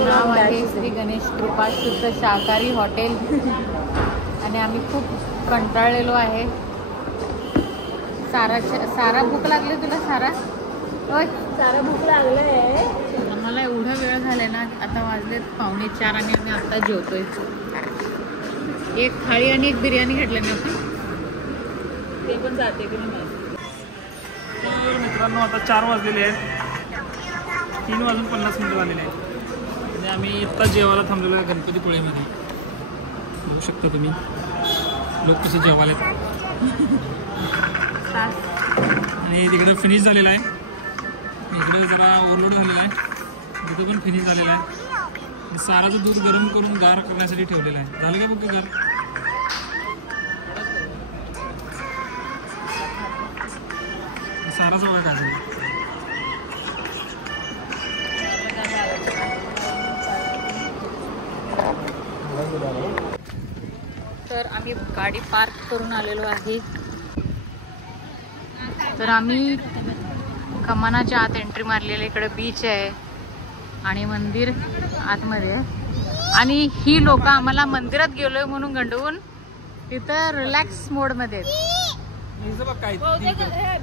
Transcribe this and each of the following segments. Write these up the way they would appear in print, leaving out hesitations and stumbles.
हॉटेलचं नाव आहे श्री गणेश कृपा शुद्ध शाकाहारी हॉटेल आणि आम्ही खूप कंटाळलेलो आहे. सारा भूक लागली तुला? सारा होय, सारा भूक लागलाय. आम्हाला एवढा वेळ झालाय ना, आता वाजलेत 3:45 आणि आम्ही आता जेवतोय. एक थाळी आणि एक बिर्याणी घेतली ना आपण, ते पण जाते की नाही. तर मित्रांनो आता 4 वाजलेले आहेत, 3:50 झालेले आहेत आणि आम्ही इतका जेवायला थांबलेलो आहे गणपतीपुळेमध्ये. बघू शकता तुम्ही लोक कसे जेवायला आहेत. आणि तिकडे फिनिश झालेला आहे, इकडे जरा ओव्हरलोड झालेला आहे, तिथं पण फिनिश झालेला आहे. साराचं दूध गरम करून गार करण्यासाठी ठेवलेलं आहे. झालं का बघ गार? सारा सगळं काय झालं. तर आम्ही गाडी पार्क करून आलेलो आहे. तर आम्ही कमानाच्या आत एंट्री मारलेली, इकडे बीच आहे आणि मंदिर आतमध्ये आहे. आणि ही लोक आम्हाला मंदिरात गेलोय म्हणून गंडवून तिथं रिलॅक्स मोड मध्ये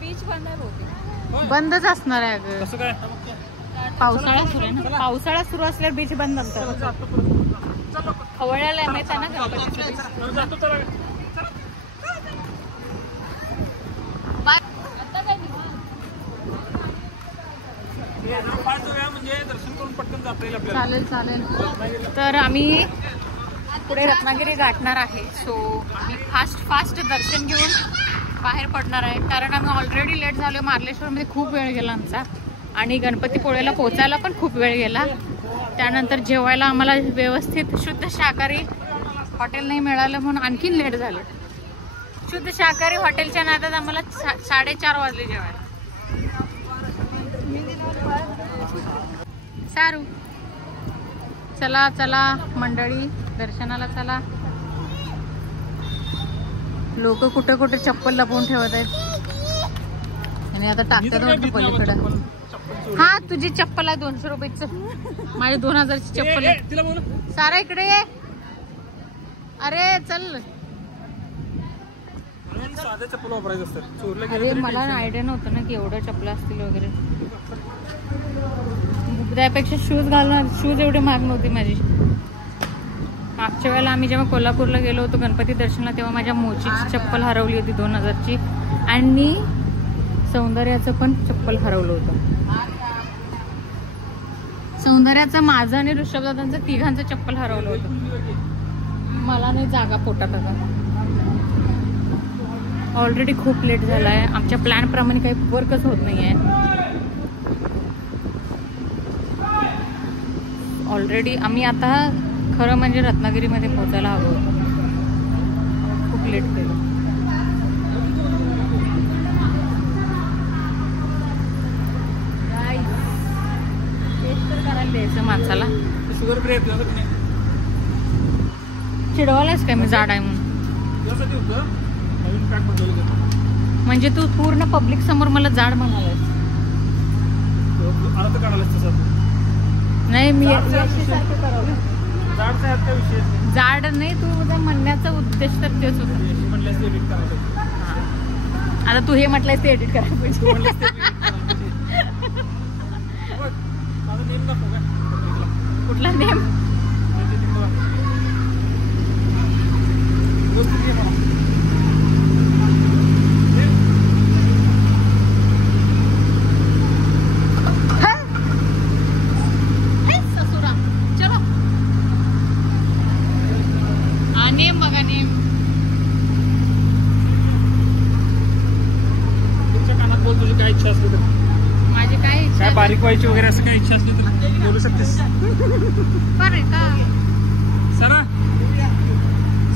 बीच बंद आहे. बंदच असणार आहे अगं. कसं काय? पावसाळा सुरू आहे ना, पावसाळा सुरू असल्यावर बीच बंद असतात. खवळ्याला माहित आहे ना गणपती. चालेल चालेल. तर आम्ही पुढे रत्नागिरी गाठणार आहे. सो आम्ही फास्ट दर्शन घेऊन बाहेर पडणार आहे, कारण आम्ही ऑलरेडी लेट झालो. मार्लेश्वरमध्ये खूप वेळ गेला आमचा आणि गणपतीपुळेला पोचायला पण खूप वेळ गेला. त्यानंतर जेवायला आम्हाला व्यवस्थित शुद्ध शाकाहारी हॉटेल नाही मिळालं म्हणून आणखीन लेट झालं. शुद्ध शाकाहारी हॉटेलच्या नादात आम्हाला 4:30 वाजले जेवायला. सारू चला चला मंडळी, दर्शनाला चला. लोक कुठे कुठे चप्पल लपवून ठेवत आहेत आणि आता टाकतात वाटतं पलीकडं. हा तुझी चप्पल आहे 200 रुपयाचं, माझी 2000ची चप्पल आहे. सारा इकडे ये. अरे चल. अरे मला आयडिया नव्हतं ना की एवढं चप्पल असतील वगैरे. त्यापेक्षा शूज घालणार, शूज एवढे महाग नव्हती माझी. मागच्या वेळेला आम्ही जेव्हा कोल्हापूरला गेलो होतो गणपती दर्शनाला, तेव्हा माझ्या मोचीची चप्पल हरवली होती 2000ची आणि सौंदर्याचं पण चप्पल हरवलं होतं. सौंदर्याचं, माझं आणि ऋषभदादांचं तिघांचं चप्पल हरवलं होतं. मला नाही जागा पोटात आता. ऑलरेडी खूप लेट झालाय. आमच्या प्लॅन प्रमाणे काही वर्कच होत नाहीये. ऑलरेडी आम्ही आता खरं म्हणजे रत्नागिरीमध्ये पोहोचायला हवं होतं, खूप लेट केलं. टेस्ट तर करायला द्यायचं माणसाला. शुगर फ्री आहे. चिडवायलाच काय मी जाड आहे म्हणून? म्हणजे तू पूर्ण पब्लिक समोर मला जाड म्हणालास? नाही मी जाड नाही, तुझा म्हणण्याचा उद्देश तर तेच होता. आता तू हे म्हटलंयस ते एडिट करायला पाहिजे. कुठला नेम? नेम बघा, नेम. तुमच्या कानात बोल, तुझी काय इच्छा असली तर. माझी काय इच्छा? काय बारीक व्हायची वगैरे असं काय इच्छा असली तर बोलू शकतेस. बरं का? सरा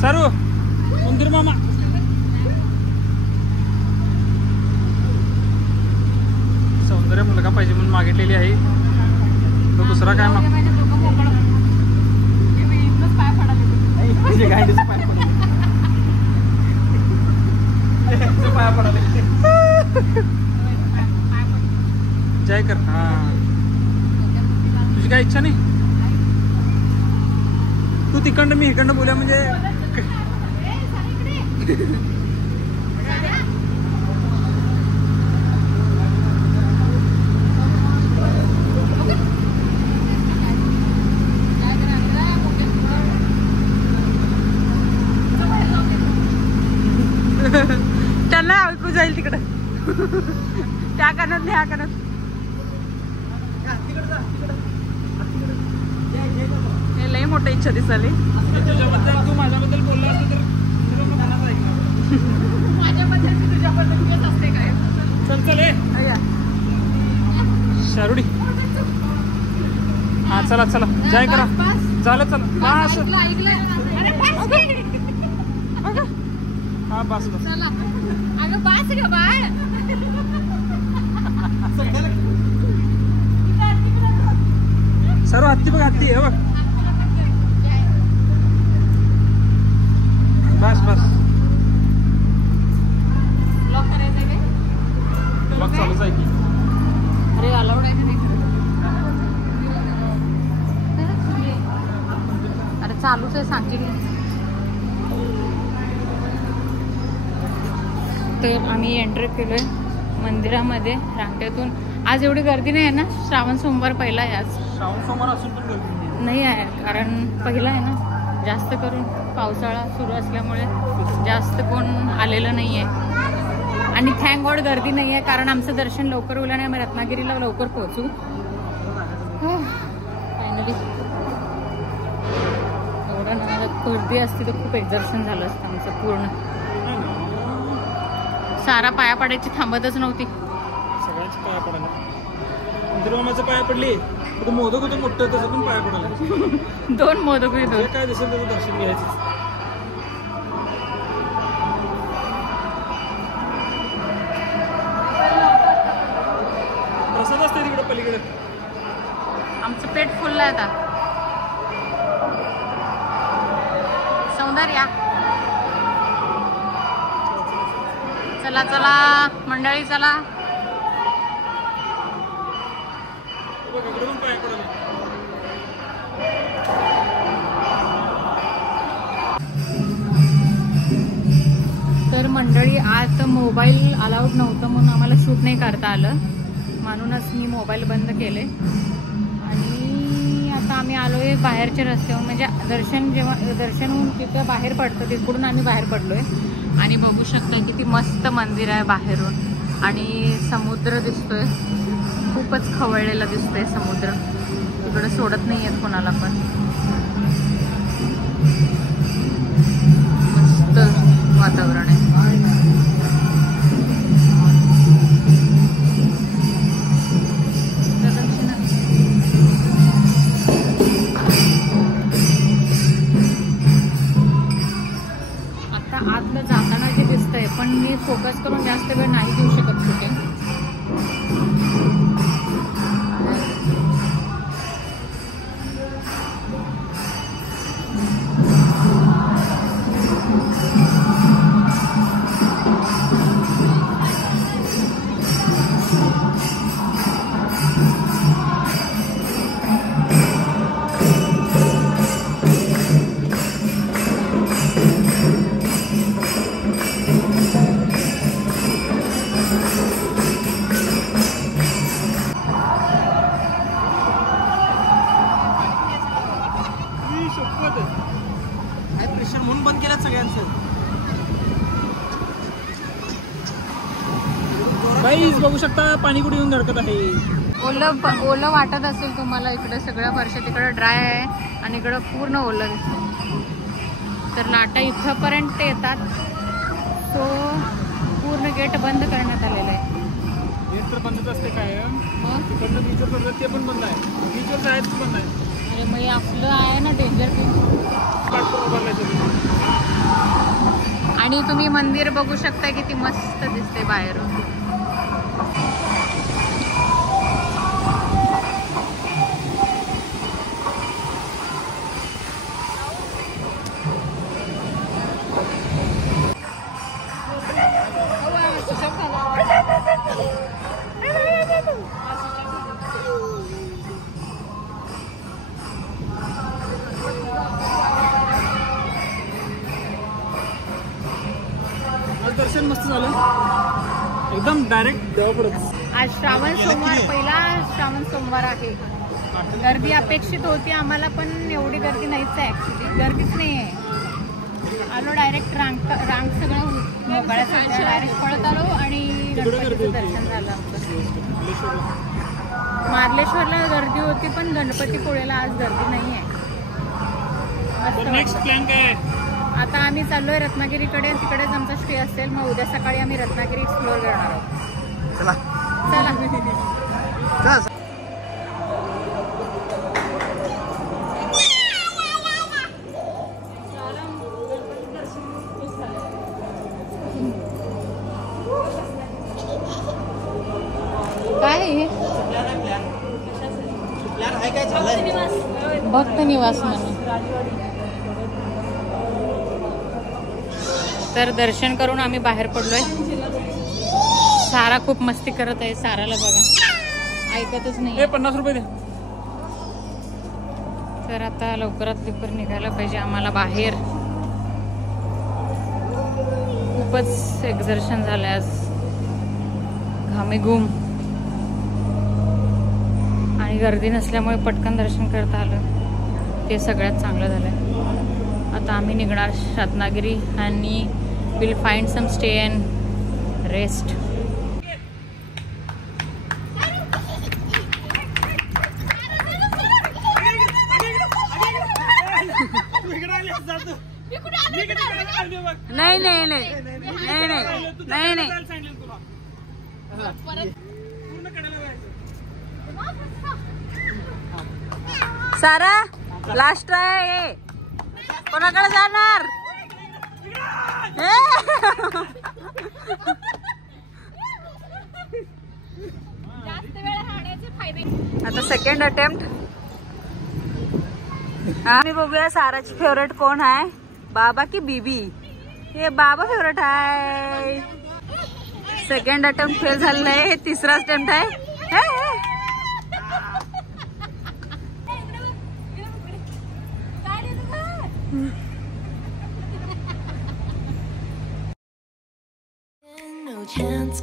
सारू उंदीर मामा. सौंदर्य मुलगा पाहिजे म्हणून मागितलेली आहे. तो दुसरा काय माग जय कर. हा तुझी काय इच्छा नाही? तू तिकडनं मी इकडनं बोलूया म्हणजे त्यांना ऐकू जाईल तिकडं त्या कानात ह्या कानात. हे लई मोठी इच्छा दिसली. तू माझ्याबद्दल बोलला असतं तर मनात ऐकणार. माझ्याबद्दल मी तुझ्याबद्दल घेत असते काय. चल चल ए शारुडी. हा चला चला जय करा. झालं चला बस. हा बस बस. अगं बास ग बाळ. सर्व हत्ती बघ हत्ती हे बघ. बस बस. लॉक करायचं काय. लॉक चालूच आहे की. अरे अलाउड आहे का. अरे चालूच आहे सांगतील. तर आम्ही एंटर केलोय मंदिरामध्ये रांगेतून. आज एवढी गर्दी नाही आहे ना. श्रावण सोमवार पहिला आहे आज. श्रावण सोमवार असून पण गर्दी नाही आहे कारण पहिला आहे ना. जास्त करून पावसाळा सुरू असल्यामुळे जास्त कोण आलेलं नाही आहे. आणि थँक गॉड गर्दी नाही आहे कारण आमचं दर्शन लवकर होईल आणि आम्ही रत्नागिरीला लवकर पोहोचू. फायनली एवढं ना गर्दी असती तर खूप एक्झर्शन झालं असतं आमचं पूर्ण. सारा पाया पडायची थांबतच नव्हती. सगळ्यांची पाया पडायला. मंदिरमामाचं पाया पडली. मोदक होतं मोठं तसं पण पाया पडायला. 2 मोदक होते. काय दिसेल त्याचं दर्शन घ्यायचं. प्रसाद असते तिकडे पलीकडे. आमचं पेट फुललं आहे आता. सौंदर्या चला चला मंडळी चला. तर मंडळी आज मोबाईल अलाउड नव्हतं म्हणून आम्हाला शूट नाही करता आलं. म्हणूनच मी मोबाईल बंद केले. आणि आता आम्ही आलोय बाहेरच्या रस्त्यावर म्हणजे दर्शन होऊन तिथं बाहेर पडतं तिकडून आम्ही बाहेर पडलोय. आणि बघू शकता किती मस्त मंदिर आहे बाहेरून. आणि समुद्र दिसतोय. खूपच खवळलेला दिसतोय समुद्र. तिकडे सोडत नाही आहेत कोणाला पण. मस्त वातावरण आहे. आता आतलं जाताना जे दिसतंय पण मी फोकस करून जास्त वेळ नाही देऊ शकत कुठे. म्हणून बंद केलं सगळ्यांचं. गाईज बघू शकता पाणी कुठे येऊन धडकत आहे. ओलं वाटत असेल तुम्हाला. इकडे सगळं वर्ष तिकडं ड्राय आहे आणि इकडं पूर्ण ओलं दिसतं. तर लाटा इथंपर्यंत येतात. सो पूर्ण गेट बंद करण्यात आलेलं आहे. गेट तर बंदच असते काय. तिकडनं बीचवर पडतात ते पण बंद आहे. बीचवर जायचं बंद आहे. अरे मग आपलं आहे ना डेंजर बीच. आणि तुम्ही मंदिर बघू शकता किती मस्त दिसते बाहेरून. दर्शन मस्त झालं एकदम डायरेक्ट देवापुढे. आज श्रावण सोमवार, पहिला श्रावण सोमवार आहे. गर्दी अपेक्षित होती आम्हाला, पण एवढी गर्दी नाहीच आहे. ऍक्च्युली गर्दीच नाही आहे. आलो डायरेक्ट रांग सगळं मोकळ्यासाठी डायरेक्ट पळत आलो आणि गणपतीचं दर्शन झालं आमचं. मार्लेश्वरला गर्दी होती, पण गणपतीपुळेला आज गर्दी नाही आहे. नेक्स्ट प्लॅन काय आहे? आता आम्ही चाललोय रत्नागिरीकडे, तिकडेच आमचा स्टे असेल. मग उद्या सकाळी आम्ही रत्नागिरी एक्सप्लोअर करणार आहोत. चला. काय भक्त निवास म्हणून. तर दर्शन करून आम्ही बाहेर पडलोय. सारा खूप मस्ती करत आहे. साराला बघा, ऐकतच नाही. 50 रुपये दे. तर आता लवकरात लवकर निघायला पाहिजे आम्हाला बाहेर. खूपच एक्झर्शन झालं आज, घामेघूम, आणि गर्दी नसल्यामुळे पटकन दर्शन करता आलं. ते सगळ्यात चांगलं झालं. आता आम्ही निघणार रत्नागिरी आणि will find some stay and rest. नाही नाही नाही नाही नाही नाही. सारा लास्ट आहे. कोणाकडे जाणार? आता सेकंड अटेम्प्ट. आम्ही बघूया साराची फेवरेट कोण आहे, बाबा की बीबी. हे बाबा फेवरेट आहे. सेकंड अटेम्प्ट फेल झालेला आहे. हे तिसरा अटेम्प्ट आहे. chance